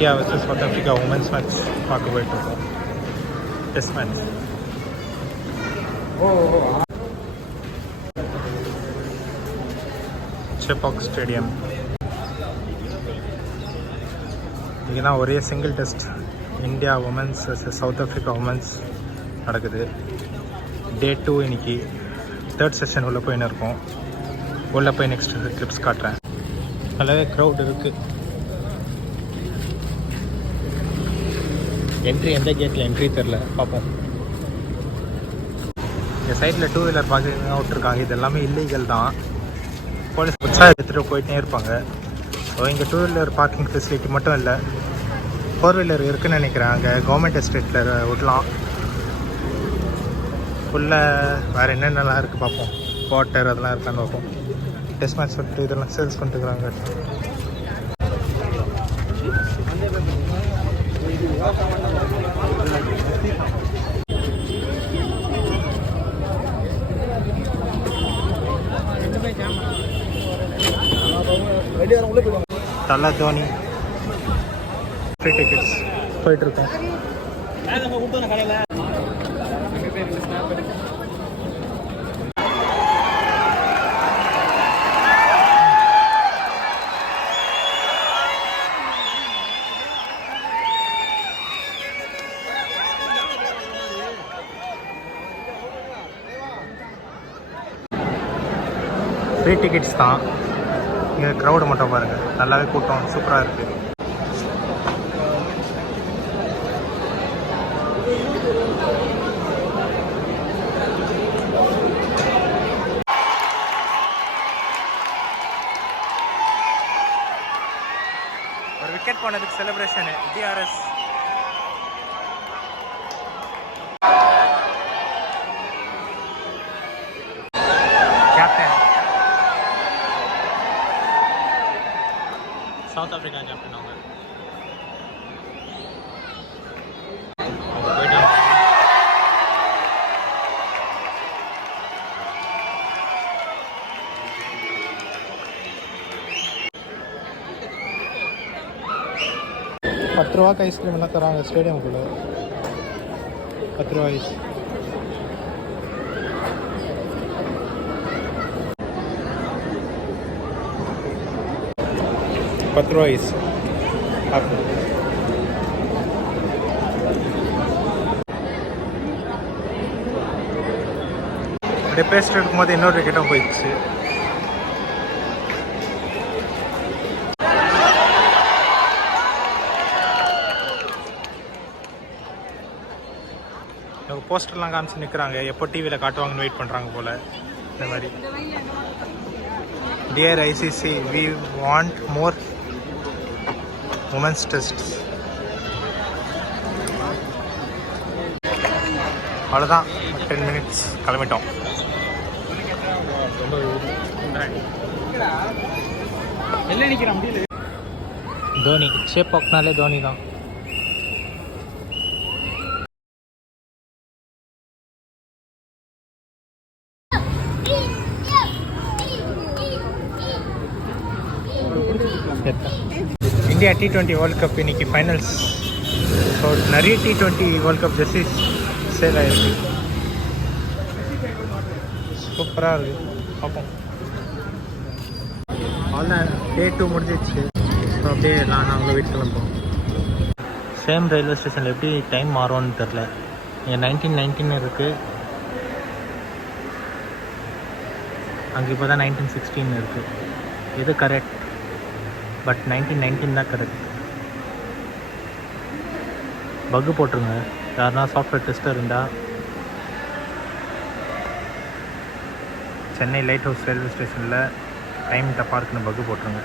India versus South Africa women's match பார்க்க போயிட்டுருக்கோம். Test match. Chepauk stadium. இங்கே தான் ஒரே single test India women's South Africa women's நடக்குது. டே 2 இன்னைக்கு. 3rd செஷன் உள்ளே போயின்னு இருக்கோம். உள்ளே போய் நெக்ஸ்ட் கிளிப்ஸ் காட்டுறேன். நல்லாவே க்ரௌட் இருக்குது. என்ட்ரி எந்த கேட்டில் என்ட்ரி தெரில, பார்ப்போம். இந்த சைடில் 2 வீலர் பார்க்கிங் விட்டுருக்காங்க. இது எல்லாமே இல்லீகல் தான். போலீஸ் உற்சாக எடுத்துகிட்டு போயிட்டே இருப்பாங்க. ஸோ இங்கே 2 வீலர் பார்க்கிங் ஃபெசிலிட்டி மட்டும் இல்லை, 4 வீலர் இருக்குதுன்னு நினைக்கிறேன். அங்கே கவர்மெண்ட் எஸ்டேட்டில் விடலாம். உள்ளே வேறு என்னென்னலாம் இருக்குது பார்ப்போம். வாட்டர் அதெல்லாம் இருக்கான்னு பார்ப்போம். டெஸ்ட் மேட்ச் சொல்லிட்டு இதெல்லாம் சேல்ஸ் பண்ணிட்டுருக்குறாங்க. தலை தோனி ஃப்ரீ டிக்கெட்ஸ் போயிட்டுருக்கோம். ஃப்ரீ டிக்கெட்ஸ் தான். இங்கே க்ரௌடு மட்டும் பாருங்கள், நல்லாவே கூட்டம் சூப்பராக இருக்குது. ஒரு விக்கெட் போனதுக்கு celebration. TRS captain, south Africa captain. அவங்க போயிட்டாங்க. ₹10 ஐஸ்கிரீம் எல்லாம் தராங்க ஸ்டேடியமுக்குள்ள. 10 ஐஸ். ₹10 ஐஸ். அப்படியே பேஸ்ட் எடுக்கும்போது இன்னொரு விக்கெட்டும் போயிடுச்சு. போஸ்டர்லாம் காமிச்சு நிற்கிறாங்க. எப்போ டிவியில் காட்டுவாங்கன்னு வெயிட் பண்ணுறாங்க போல். இந்த மாதிரி dear ICC, we want more womens test. அவ்வளோதான், 10 மினிட்ஸ் கிளம்பிட்டோம். தோனி, சேப்பாக்னாலே தோனி தான். இந்தியா T20 வேர்ல்ட் கப் இன்னைக்கு ஃபைனல்ஸ். ஸோ நிறைய T20 world cup jerseys sale ஆகிருக்கு. சூப்பராக இருக்குது. பார்ப்போம். அவ்வளோதான், டே 2 முடிஞ்சிடுச்சு. ஸோ அப்படியே நாங்கள் வீட்டு கிளம்புவோம். சேம் ரயில்வே ஸ்டேஷனில் எப்படி டைம் மாறும்னு தெரில. இங்கே 1919 இருக்குது, அங்கே இப்போ தான் 1916 இருக்குது. இது கரெக்ட், பட் 1919 தான் கரெக்ட். பக்கு போட்டுருங்க. யாருன்னா சாஃப்ட்வேர் டெஸ்டர் இருந்தால் சென்னை லைட் ஹவுஸ் ரயில்வே ஸ்டேஷனில் டைம் தப்பாக இருக்குன்னு பக்கு போட்டுருங்க.